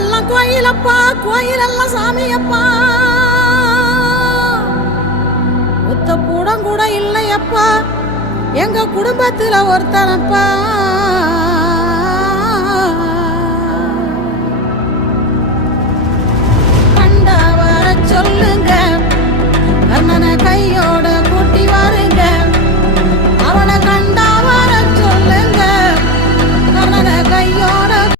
ஊரெல்லாம் கோயிலப்பா, கோயிலெல்லாம் சாமியப்பா. ஒத்த கூடம் கூட இல்லையப்பா, எங்க குடும்பத்துல ஒருத்தனப்பா.